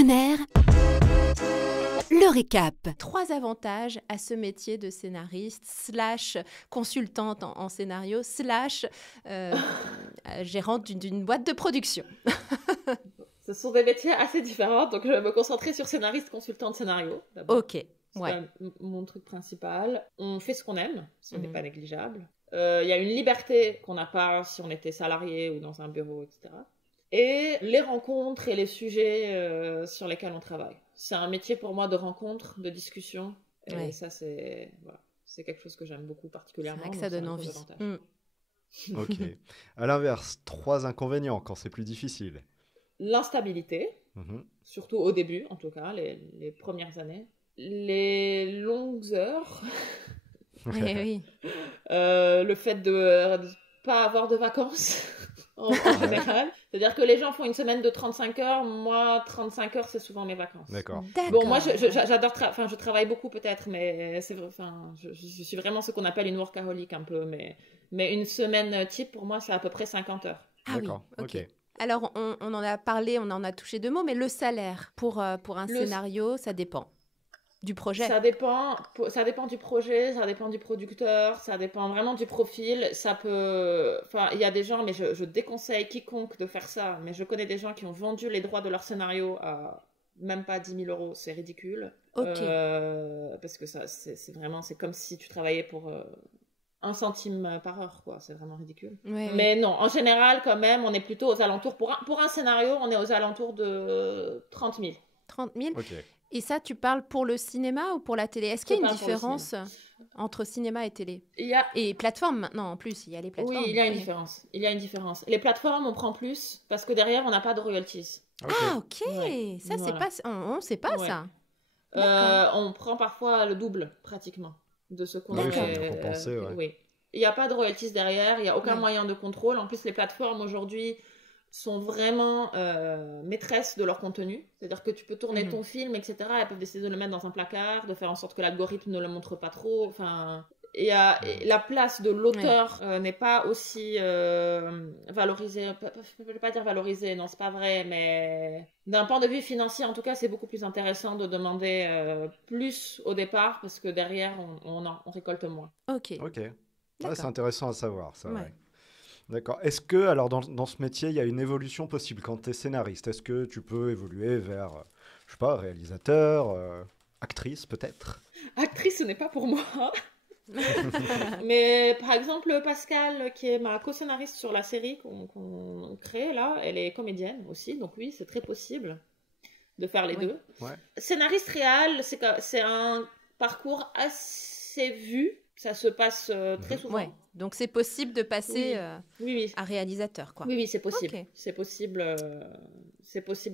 On Air, le récap. 3 avantages à ce métier de scénariste / consultante en scénario / gérante d'une boîte de production. Ce sont des métiers assez différents, donc je vais me concentrer sur scénariste, consultant de scénario. D'abord. Ok, C'est ouais. quand même mon truc principal. On fait ce qu'on aime, ce n'est pas négligeable. Il y a une liberté qu'on n'a pas si on était salarié ou dans un bureau, etc. Et les rencontres et les sujets sur lesquels on travaille. C'est un métier pour moi de rencontres, de discussions. Et ça, c'est quelque chose que j'aime beaucoup particulièrement. C'est vrai que ça donne envie. Ok. À l'inverse, 3 inconvénients quand c'est plus difficile. L'instabilité, surtout au début, en tout cas, les premières années. Les longues heures. Oui. Le fait de pas avoir de vacances en général. C'est-à-dire que les gens font une semaine de 35 heures. Moi, 35 heures, c'est souvent mes vacances. D'accord. Bon, moi, j'adore... je travaille beaucoup peut-être, mais c'est vrai, je suis vraiment ce qu'on appelle une workaholic un peu. Mais une semaine type, pour moi, c'est à peu près 50 heures. Ah D'accord, oui, ok. Alors, on en a parlé, on en a touché 2 mots, mais le salaire pour un scénario, ça dépend du projet. Ça dépend du projet, ça dépend du producteur, ça dépend vraiment du profil. Ça peut... Enfin, il y a des gens, mais je déconseille quiconque de faire ça, mais je connais des gens qui ont vendu les droits de leur scénario à même pas 10 000 euros, c'est ridicule. Ok. Parce que ça, c'est comme si tu travaillais pour... 1 centime par heure, quoi. C'est vraiment ridicule. Ouais, mais non, en général, quand même, on est plutôt aux alentours... Pour un scénario, on est aux alentours de 30 000. 30 000 Ok. Et ça, tu parles pour le cinéma ou pour la télé? Est-ce qu'il y a une différence entre cinéma et télé? Et plateforme, maintenant, en plus, il y a les plateformes. Oui, il y a une différence. Les plateformes, on prend plus parce que derrière, on n'a pas de royalties. Okay. Ah, ok. Ouais. Ça, c'est pas... On ne sait pas, ça. On prend parfois le double, pratiquement, de ce qu'on aurait... Oui. Il n'y a pas de royalties derrière, il n'y a aucun moyen de contrôle. En plus, les plateformes, aujourd'hui, sont vraiment maîtresses de leur contenu. C'est-à-dire que tu peux tourner ton film, etc. Elles peuvent décider de le mettre dans un placard, de faire en sorte que l'algorithme ne le montre pas trop. Enfin, et la place de l'auteur n'est pas aussi valorisée. Je ne peux pas dire valorisée, non, c'est pas vrai, mais d'un point de vue financier, en tout cas, c'est beaucoup plus intéressant de demander plus au départ, parce que derrière, on récolte moins. Ok. Ouais, c'est intéressant à savoir, ça. Ouais. D'accord. Est-ce que, alors, dans ce métier, il y a une évolution possible quand tu es scénariste? Est-ce que tu peux évoluer vers, je sais pas, réalisateur, actrice, peut-être? Actrice, ce n'est pas pour moi. Mais, par exemple, Pascal, qui est ma co-scénariste sur la série qu'on crée, là, elle est comédienne aussi. Donc oui, c'est très possible de faire les deux. Ouais. Scénariste réal, c'est un parcours assez vu. Ça se passe très souvent. Ouais. Donc, c'est possible de passer à réalisateur, quoi. Oui, c'est possible. Okay. C'est possible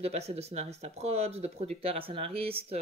de passer de scénariste à prod, de producteur à scénariste.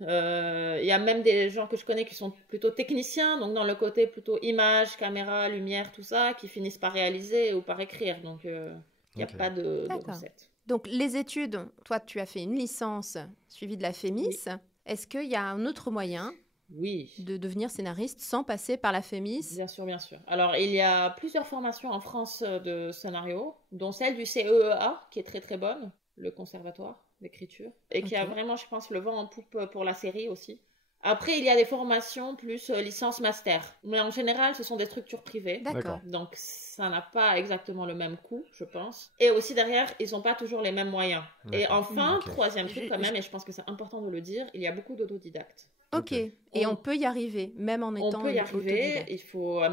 Il y a même des gens que je connais qui sont plutôt techniciens, donc dans le côté plutôt image, caméra, lumière, tout ça, qui finissent par réaliser ou par écrire. Donc, il n'y a pas de recette. Donc, les études, toi, tu as fait une licence suivie de la FEMIS. Oui. Est-ce qu'il y a un autre moyen de devenir scénariste sans passer par la FEMIS? Bien sûr. Alors, il y a plusieurs formations en France de scénario, dont celle du CEEA, qui est très très bonne, le conservatoire d'écriture, et qui a vraiment, je pense, le vent en poupe pour la série aussi. Après, il y a des formations plus licence master, mais en général, ce sont des structures privées. D'accord. Donc, ça n'a pas exactement le même coût, je pense. Et aussi, derrière, ils n'ont pas toujours les mêmes moyens. Et enfin, troisième truc quand même, et je pense que c'est important de le dire, il y a beaucoup d'autodidactes. Ok. Et on peut y arriver, même en étant on peut y arriver,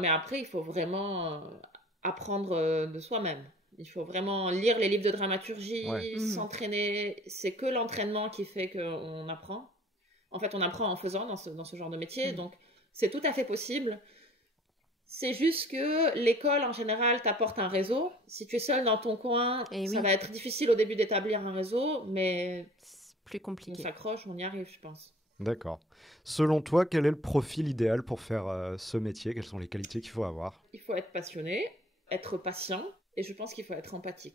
mais après, il faut vraiment apprendre de soi-même. Il faut vraiment lire les livres de dramaturgie, s'entraîner. C'est que l'entraînement qui fait qu'on apprend. En fait, on apprend en faisant dans ce genre de métier. Donc, c'est tout à fait possible. C'est juste que l'école, en général, t'apporte un réseau. Si tu es seul dans ton coin, ça va être difficile au début d'établir un réseau, mais c'est plus compliqué. On s'accroche, on y arrive, je pense. D'accord. Selon toi, quel est le profil idéal pour faire ce métier? Quelles sont les qualités qu'il faut avoir? Il faut être passionné, être patient, et je pense qu'il faut être empathique.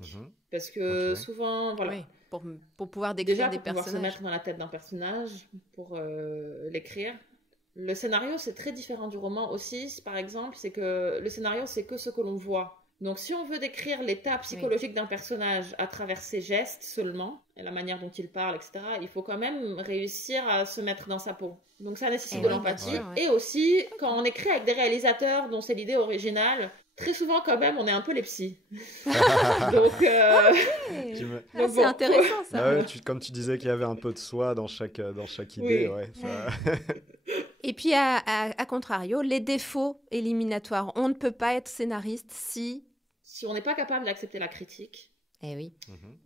Parce que souvent, voilà. Oui, pour pouvoir décrire des personnages. Pour pouvoir se mettre dans la tête d'un personnage, pour l'écrire. Le scénario, c'est très différent du roman aussi. Par exemple, c'est que le scénario, c'est que ce que l'on voit. Donc, si on veut décrire l'état psychologique d'un personnage à travers ses gestes seulement, et la manière dont il parle, etc., il faut quand même réussir à se mettre dans sa peau. Donc, ça nécessite de l'empathie. Et aussi, quand on écrit avec des réalisateurs dont c'est l'idée originale, très souvent, quand même, on est un peu les psys. Donc, c'est intéressant, ça. Ah ouais, comme tu disais qu'il y avait un peu de soi dans chaque idée. Ouais, ça... Et puis, à contrario, les défauts éliminatoires. On ne peut pas être scénariste si on n'est pas capable d'accepter la critique. Eh oui.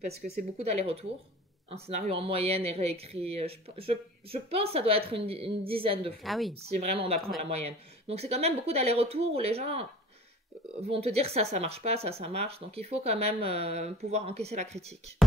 Parce que c'est beaucoup d'allers-retours. Un scénario en moyenne est réécrit, je pense que ça doit être une dizaine de fois. Ah oui. Si vraiment on apprend la moyenne. Donc, c'est quand même beaucoup d'allers-retours où les gens vont te dire ça marche pas, ça marche. Donc, il faut quand même pouvoir encaisser la critique.